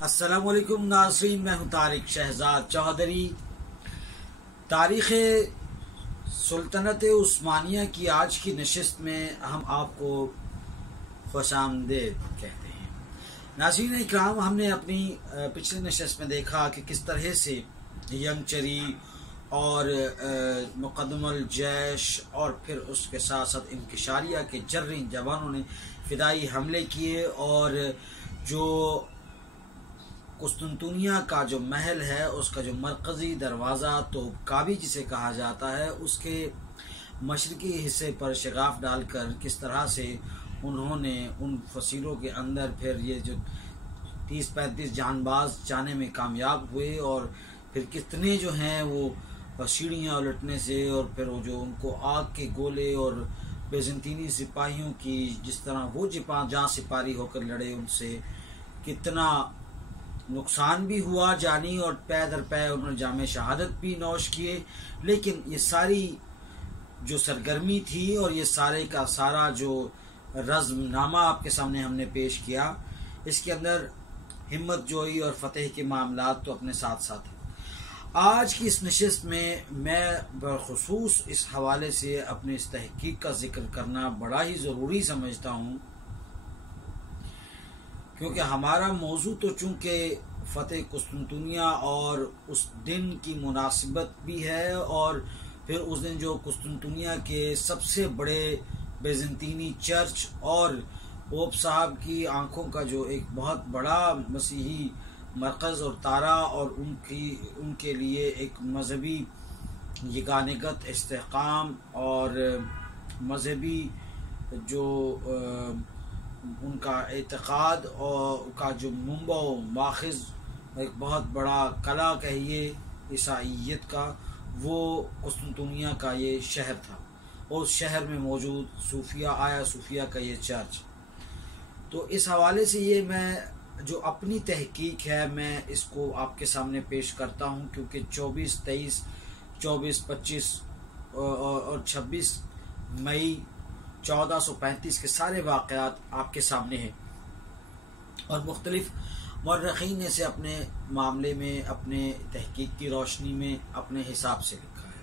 अस्सलामुअलैकुम नाज़रीन, मैं हूँ तारिक शहजाद चौधरी। तारीख़ सुल्तनत उस्मानिया की आज की नशिस्त में हम आपको खुशामदीद कहते हैं। नाज़रीन इकराम, हमने अपनी पिछली नशिस्त में देखा कि किस तरह से यंगचरी और मुक़द्दमुल जैश और फिर उसके साथ साथ इंकिशारिया के जर्री जवानों ने फ़िदाई हमले किए और जो कुस्तुनतुनिया का जो महल है उसका जो मरकज़ी दरवाज़ा तोबकाबी जिसे कहा जाता है उसके मशरक़ी हिस्से पर शगाफ डालकर किस तरह से उन्होंने उन फसीलों के अंदर फिर ये जो 30-35 जानबाज जाने में कामयाब हुए और फिर कितने जो हैं वो सीढ़ियाँ उलटने से और फिर वो जो उनको आग के गोले और बेज़ंतीनी सिपाहियों की जिस तरह वो जहाँ सिपाही होकर लड़े उनसे कितना नुकसान भी हुआ जानी और पै दर पै उन्होंने जामे शहादत भी नौश किए। लेकिन ये सारी जो सरगर्मी थी और ये सारे का सारा जो रज़्मनामा आपके सामने हमने पेश किया, इसके अंदर हिम्मत जोई और फ़तेह के मामलात तो अपने साथ साथ हैं। आज की इस नशिस्त में मैं बख़ुसूस इस हवाले से अपने इस तहकीक का जिक्र करना बड़ा ही ज़रूरी समझता हूँ, क्योंकि हमारा मौजू तो चूँकि फ़तेह कुस्तुनतुनिया और उस दिन की मुनासिबत भी है और फिर उस दिन जो कुस्तुनतुनिया के सबसे बड़े बेज़ंतीनी चर्च और पोप साहब की आँखों का जो एक बहुत बड़ा मसीही मरकज़ और तारा और उनके लिए एक मजहबी यगानगत इस्तेहकाम और मजहबी जो उनका एतक़ाद और का जो मुंबा माखिज़ एक बहुत बड़ा कला कहिए ईसाईयत का, वो कुस्तुनतुनिया का ये शहर था और उस शहर में मौजूद सूफिया का ये चर्च। तो इस हवाले से ये मैं जो अपनी तहकीक है मैं इसको आपके सामने पेश करता हूँ, क्योंकि 24, 23, 24, 25 और 26 मई 1435 के सारे वाक़यात आपके सामने हैं और मुख्तलिफ मौर्रख़ीन ने से अपने मामले में अपने तहकीक की रोशनी में अपने हिसाब से लिखा है।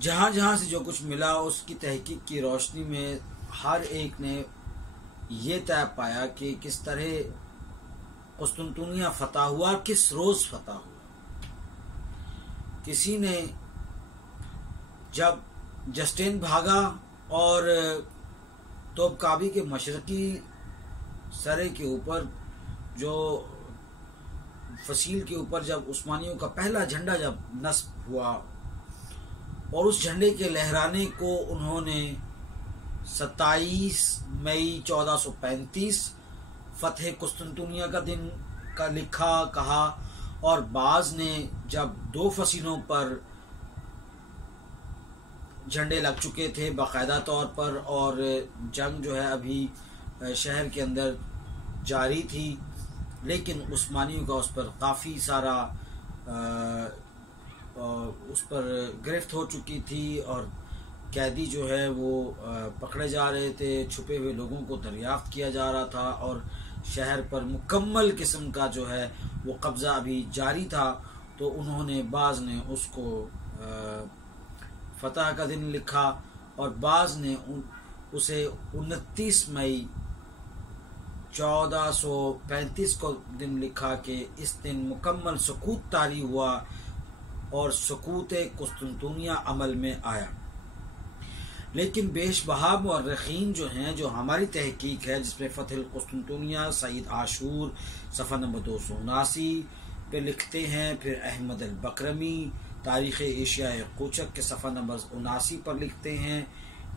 जहाँ जहाँ से जो कुछ मिला उसकी तहकीक की रोशनी में हर एक ने ये तय पाया कि किस तरह कुस्तुनतुनिया फ़तह हुआ, किस रोज़ फ़तह हुआ। किसी ने जब जस्टिन भागा और तोबकाबी के मशरक़ी सरे के ऊपर जो फसील के ऊपर जब उस्मानियों का पहला झंडा जब नस्ब हुआ और उस झंडे के लहराने को उन्होंने 27 मई 1435 फ़तेह कुस्तुनतुनिया का दिन का लिखा कहा। और बाज़ ने जब 2 फसीलों पर झंडे लग चुके थे बाकायदा तौर पर और जंग जो है अभी शहर के अंदर जारी थी, लेकिन उस्मानियों का उस पर काफ़ी सारा उस पर गिरफ्त हो चुकी थी और कैदी जो है वो पकड़े जा रहे थे, छुपे हुए लोगों को दरियाफ्त किया जा रहा था और शहर पर मुकम्मल किस्म का जो है वो कब्ज़ा अभी जारी था। तो उन्होंने बाज़ ने उसको फ़तह का दिन लिखा और बाज़ ने उसे 29 मई 1435 को दिन लिखा कि इस दिन मुकम्मल सुकूत तारी हुआ और सुकूत कुस्तुनतुनिया अमल में आया। लेकिन बेशबहा मौर्रख़ीन जो हैं, जो हमारी तहकीक है जिसमें फ़तेह कुस्तुनतुनिया सईद आशूर सफ़ा नंबर 279 पे लिखते हैं, फिर अहमद अल बकरमी तारीख़ एशिया कोचक के सफ़ा नंबर 79 पर लिखते हैं।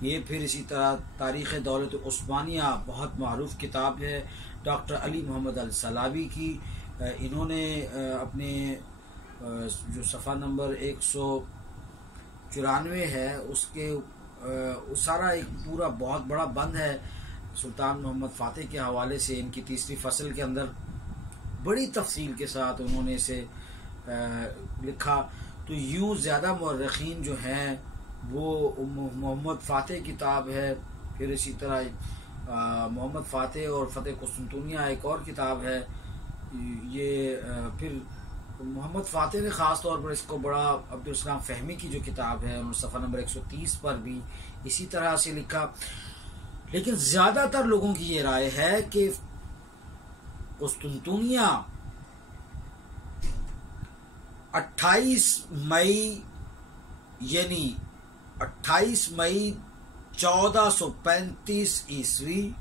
ये फिर इसी तरह तारीख़ दौलत उस्मानिया बहुत मारूफ़ किताब है डॉक्टर अली मोहम्मद अल सलावी की। इन्होंने अपने जो सफ़ा नंबर 194 है उसके सारा एक पूरा बहुत बड़ा बंद है सुल्तान मोहम्मद फ़ातेह के हवाले से। इनकी तीसरी फसल के अंदर बड़ी तफसील के साथ उन्होंने इसे लिखा। तो यूँ ज़्यादा मौर्रख़ीन जो हैं वो मोहम्मद फ़ातेह किताब है, फिर इसी तरह मोहम्मद फ़ातेह और फ़तेह कुस्तुनतुनिया एक और किताब है। ये फिर मोहम्मद फ़ातेह ने ख़ास तौर पर इसको बड़ा अब्दुल सलाम फ़हमी की जो किताब है उन्होंने सफ़ा नंबर 130 पर भी इसी तरह से लिखा। लेकिन ज़्यादातर लोगों की ये राय है कि कुस्तुनतुनिया 28 मई यानी 28 मई 1435 ईस्वी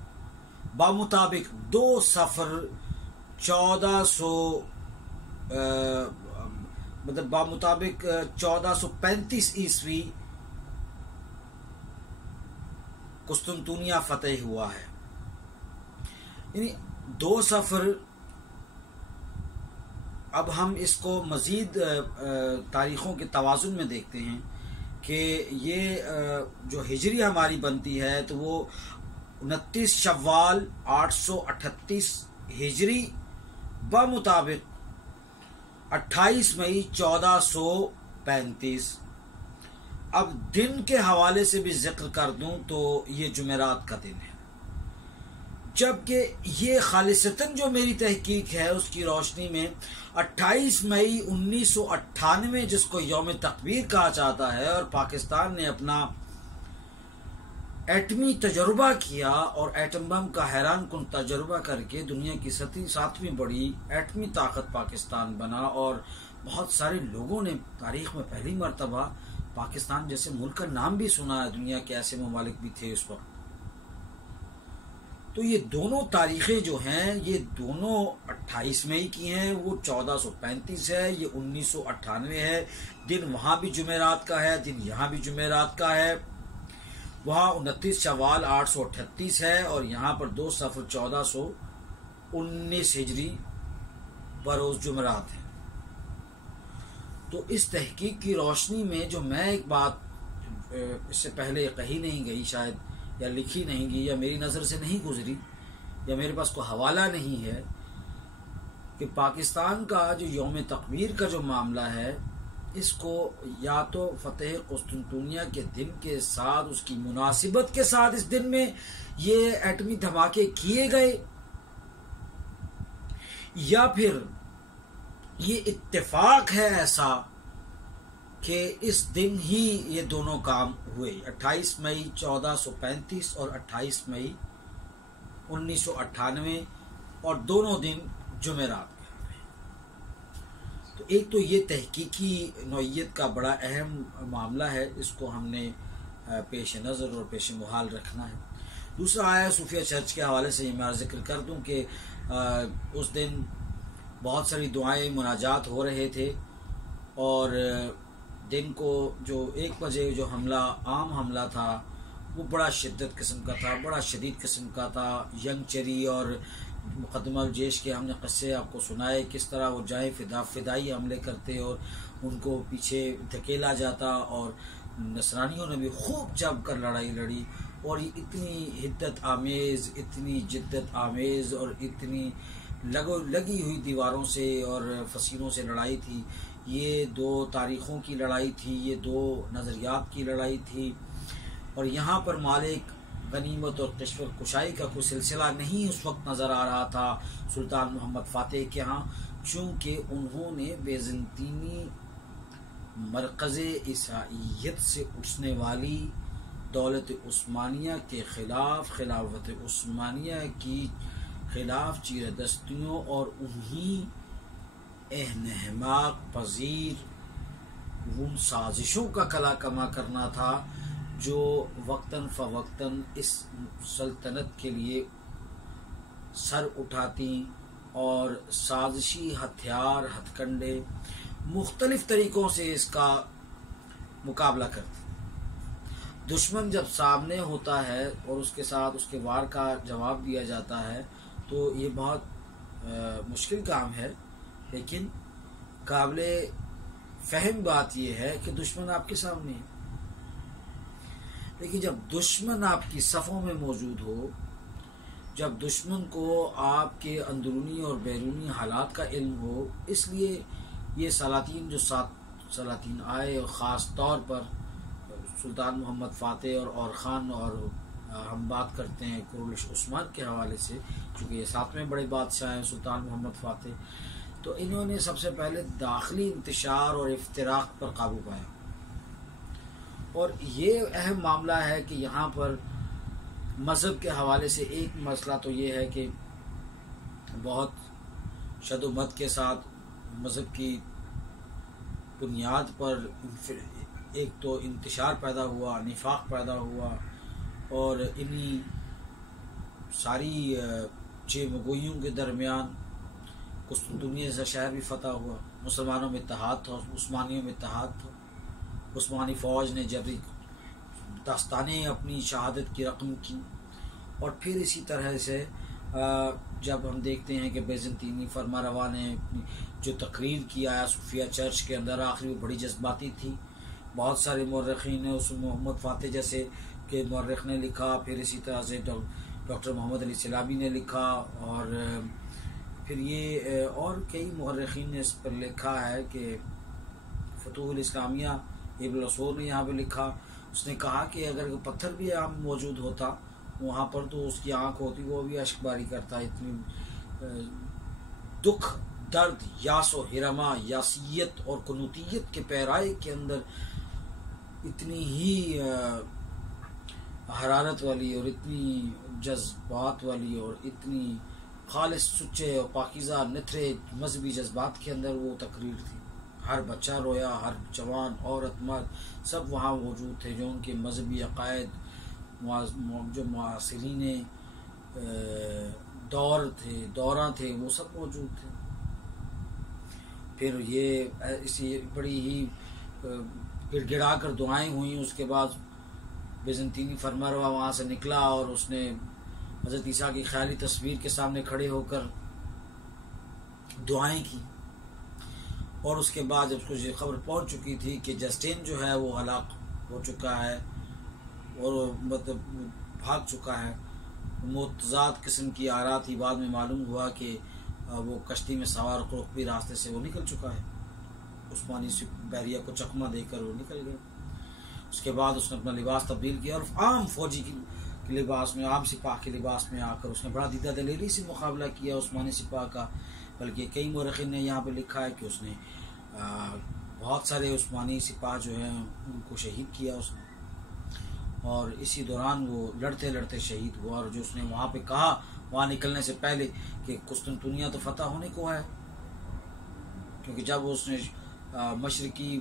बामुताबिक 2 सफ़र 1400 मतलब बामुताबिक 1435 ईस्वी कुस्तुनतुनिया फतेह हुआ है। यानी 2 सफ़र। अब हम इसको मज़ीद तारीख़ों के तवाज़ुन में देखते हैं कि ये जो हिजरी हमारी बनती है तो वो 29 शव्वाल 838 हिजरी बमुताबिक 28 मई 1435। अब दिन के हवाले से भी जिक्र कर दूं तो ये जुमेरात का दिन है, जबकि ये खालिसतन जो मेरी तहकीक है उसकी रोशनी में 28 मई 1998 जिसको यौम तकबीर कहा जाता है और पाकिस्तान ने अपना एटमी तजुर्बा किया और एटम बम का हैरान कुन तजुर्बा करके दुनिया की 7वीं बड़ी एटमी ताकत पाकिस्तान बना और बहुत सारे लोगों ने तारीख में पहली मर्तबा पाकिस्तान जैसे मुल्क का नाम भी सुना है। दुनिया के ऐसे ममालिक भी थे उस वक्त। तो ये दोनों तारीखें जो हैं ये दोनों 28 मई की हैं, वो 1435 है, ये 1998 है। दिन वहाँ भी जुमेरात का है, दिन यहाँ भी जुमेरात का है। वहाँ 29 शवाल 838 है और यहाँ पर 2 सफ़र 1419 हिजरी बरोज़ जुमेरात है। तो इस तहकीक की रोशनी में जो मैं एक बात इससे पहले कही नहीं गई शायद, या लिखी नहीं गई, या मेरी नज़र से नहीं गुजरी, या मेरे पास कोई हवाला नहीं है कि पाकिस्तान का जो यौम तकबीर का जो मामला है इसको या तो फ़तेह कुस्तुनतुनिया के दिन के साथ उसकी मुनासिबत के साथ इस दिन में ये एटमी धमाके किए गए, या फिर ये इत्तेफाक है ऐसा कि इस दिन ही ये दोनों काम हुए, 28 मई 1435 और 28 मई 1998, और दोनों दिन जुमेरात के हुए। तो एक तो ये तहकीकी नौइयत का बड़ा अहम मामला है, इसको हमने पेश नज़र और पेश मुहाल रखना है। दूसरा आया सूफिया चर्च के हवाले से मैं जिक्र कर दूं कि उस दिन बहुत सारी दुआएं मुनाजात हो रहे थे और दिन को जो 1 बजे जो हमला आम हमला था वो बड़ा शिद्दत किस्म का था, बड़ा शदीद किस्म का था। यंग चेरी और मुकदमा जेश के हमने क़स्से आपको सुनाए, किस तरह वो जाए फिदाई हमले करते और उनको पीछे धकेला जाता, और नसरानियों ने भी खूब जम कर लड़ाई लड़ी और ये इतनी हिद्दत आमेज़, इतनी जिद्दत आमेज़ और इतनी लगी हुई दीवारों से और फसीलों से लड़ाई थी। ये 2 तारीख़ों की लड़ाई थी, ये 2 नज़रियात की लड़ाई थी। और यहाँ पर मालिक गनीमत और कश्वर कुशाई का कोई सिलसिला नहीं उस वक्त नज़र आ रहा था सुल्तान मोहम्मद फ़ातेह के यहाँ, चूँकि उन्होंने बेज़ंतीनी मरकज़ ईसाईयत से उठने वाली दौलत उस्मानिया के ख़िलाफ़, खिलाफत उस्मानिया की खिलाफ चीरदस्तियों और उन्हीं एहनहमाक पजीर उन साजिशों का कला कमा करना था जो वक्तन फ़वक्तन इस सल्तनत के लिए सर उठाती और साजिशी हथियार हथकंडे मुख्तलिफ तरीक़ों से इसका मुकाबला करती। दुश्मन जब सामने होता है और उसके साथ उसके वार का जवाब दिया जाता है तो ये बहुत मुश्किल काम है, लेकिन काबिले फ़हम बात यह है कि दुश्मन आपके सामने है। लेकिन जब दुश्मन आपकी सफ़ों में मौजूद हो, जब दुश्मन को आपके अंदरूनी और बैरूनी हालात का इल्म हो, इसलिए ये सलातीन जो 7 सलातीन आए और ख़ास तौर पर सुल्तान मोहम्मद फ़ातेह और ख़ान और हम बात करते हैं कुरुश उस्मान के हवाले से, चूँकि ये 7वें बड़े बादशाह हैं सुल्तान मोहम्मद फ़ातिह, तो इन्होंने सबसे पहले दाखिली इंतशार और इफ्तिराक पर काबू पाया। और ये अहम मामला है कि यहाँ पर मज़हब के हवाले से एक मसला तो ये है कि बहुत शदुमत के साथ मज़हब की बुनियाद पर एक तो इंतशार पैदा हुआ, निफाक पैदा हुआ, और इन्हीं सारी चेमगोइयों के दरमियान कुस्तुनतुनिया जैसा शहर भी फतह हुआ, मुसलमानों में इत्तेहाद था, उस्मानियों में इत्तेहाद था। उस्मानी फ़ौज ने जबरी दास्तानें अपनी शहादत की रकम की। और फिर इसी तरह से जब हम देखते हैं कि बेज़ंतीनी फरमारवा ने अपनी जो तकरीर की आया सूफिया चर्च के अंदर, आखिरी वो बड़ी जज्बाती थी। बहुत सारे मौरख़ीन ने, उस मोहम्मद फ़ातिह जैसे के मौरख़ ने लिखा, फिर इसी तरह से डॉक्टर मोहम्मद अली सैलाबी ने लिखा, और फिर ये और कई मौरख़ीन ने इस पर लिखा है कि फतूहुल इस्लामिया इब्न असौर ने यहाँ पे लिखा। उसने कहा कि अगर पत्थर भी यहाँ मौजूद होता वहाँ पर तो उसकी आँख होती, वो भी अश्कबारी करता। इतनी दुख, दर्द, यास व हिरमा, यासियत और कनूतियत के पैराए के अंदर इतनी ही हरारत वाली और इतनी जज्बात वाली और इतनी खालिस सुच्चे और पाकीज़ा निथरे मजहबी जज्बात के अंदर वो तकरीर थी। हर बच्चा रोया, हर जवान, औरत, मर्द सब वहाँ मौजूद थे, जो उनके मजहबी अकायद, जो मुआसिरीन दौरा थे, वो सब मौजूद थे। फिर ये इसी बड़ी ही गिड़गिड़ा कर दुआएं हुई। उसके बाद बेज़ंतीनी फरमारवा वहाँ से निकला और उसने हज़रत ईसा की ख्याली तस्वीर के सामने खड़े होकर दुआएं की। और उसके बाद जब उसको ये खबर पहुँच चुकी थी कि जस्टिन जो है वो हलाक हो चुका है और मतलब भाग चुका है, मुतज़ाद किस्म की आरा थी। बाद में मालूम हुआ कि वो कश्ती में सवार भी रास्ते से वो निकल चुका है, उस्मानी बहरिया को चकमा देकर वो निकल गया। उसके बाद उसने अपना लिबास तब्दील किया और आम फौजी के लिबास में, आम सिपाह के लिबास में आकर उसने बड़ा दीदा दलेरी से मुकाबला किया उस्मानी सिपाह का। बल्कि कई मौरख़ीन ने यहाँ पे लिखा है कि उसने बहुत सारे उस्मानी सिपाह जो हैं उनको शहीद किया उसने, और इसी दौरान वो लड़ते लड़ते शहीद हुआ। और जो उसने वहाँ पे कहा वहाँ निकलने से पहले कि कुस्तुनतुनिया तो फतह होने को है, क्योंकि जब उसने मशरकी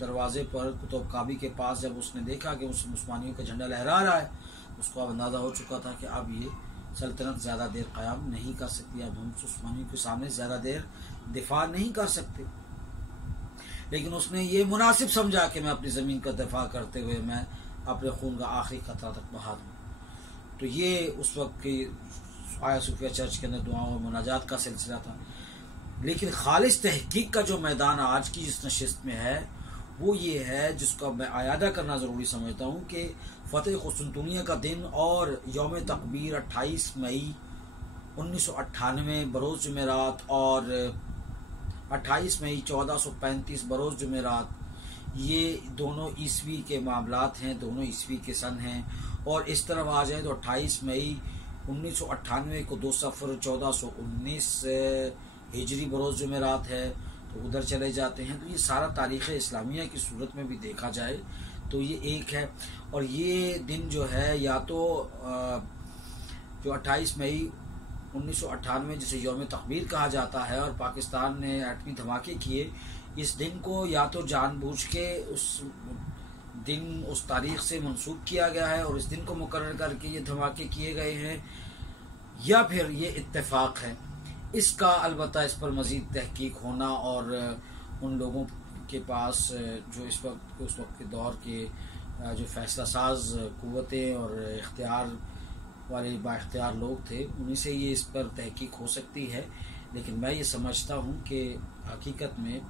दरवाज़े पर कुतुबकाबी के पास जब उसने देखा कि उस उस्मानियों का झंडा लहरा रहा है, उसको अब अंदाज़ा हो चुका था कि अब ये सल्तनत ज़्यादा देर क़याम नहीं कर सकती, अब हम उस्मानियों के सामने ज़्यादा देर दिफा नहीं कर सकते। लेकिन उसने ये मुनासिब समझा कि मैं अपनी ज़मीन का दिफा करते हुए मैं अपने खून का आखिरी खतरा तक बहा दूँ। तो ये उस वक्त की आया सूफिया चर्च के अंदर दुआओं और मुनाजात का सिलसिला था। लेकिन खालिस तहकीक का जो मैदान आज की जिस नशिस्त में है वो ये है, जिसका मैं आयादा करना ज़रूरी समझता हूँ कि फ़तेह कुस्तुनतुनिया का दिन और यौम तकबीर 28 मई 1998 बरोज़ जुमेरात और 28 मई 1435 बरोज़ जुमेरात, ये दोनों ईस्वी के मामलात हैं, दोनों ईस्वी के सन हैं। और इस तरफ आ जाए तो 28 मई 1998 को 2 सफ़र 1419 हिजरी बरोज़ जुमेरात है, तो उधर चले जाते हैं। तो ये सारा तारीख़ इस्लामिया की सूरत में भी देखा जाए तो ये एक है। और ये दिन जो है या तो जो 28 मई 1998 जिसे यौम तकबीर कहा जाता है और पाकिस्तान ने एटमी धमाके किए, इस दिन को या तो जानबूझ के उस दिन उस तारीख़ से मंसूब किया गया है और इस दिन को मुकर्रर करके ये धमाके किए गए हैं, या फिर ये इत्तेफाक है। इसका अलबत्ता इस पर मज़ीद तहकीक होना और उन लोगों के पास जो इस वक्त उस वक्त के दौर के जो फ़ैसला साज क़ुव्वतें और इख्तियार वाले बाइख्तियार लोग थे, उन्हीं से ये इस पर तहकीक हो सकती है। लेकिन मैं ये समझता हूँ कि हकीकत में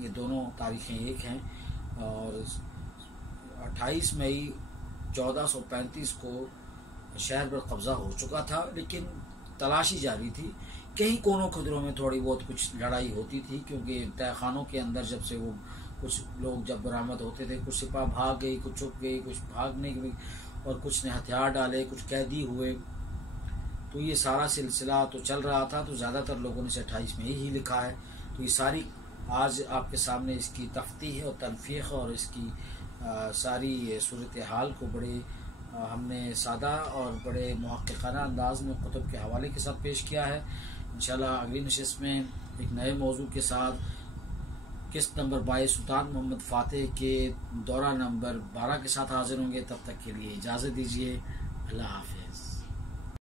ये दोनों तारीख़ें एक हैं। और 28 मई 1435 को शहर पर कब्ज़ा हो चुका था, लेकिन तलाशी जारी थी। कहीं कोनों खदरों में थोड़ी बहुत कुछ लड़ाई होती थी, क्योंकि तहखानों के अंदर जब से वो कुछ लोग जब बरामद होते थे, कुछ सिपाह भाग गई, कुछ छुप गई, कुछ भाग नहीं गई, और कुछ ने हथियार डाले, कुछ कैदी हुए। तो ये सारा सिलसिला तो चल रहा था, तो ज़्यादातर लोगों ने इसे 28 में ही लिखा है। तो ये सारी आज आपके सामने इसकी तफ्तीह और तनफीख और इसकी सारी सूरत हाल को बड़े हमने सादा और बड़े मुहक्किकाना अंदाज में कुतुब के हवाले के साथ पेश किया है। इंशाल्लाह अगली नशिस्त में एक नए मौजू के साथ किस्त नंबर 22 सुल्तान मोहम्मद फ़ातेह के दौरा नंबर 12 के साथ हाजिर होंगे। तब तक के लिए इजाज़त दीजिए। अल्लाह हाफ़िज़।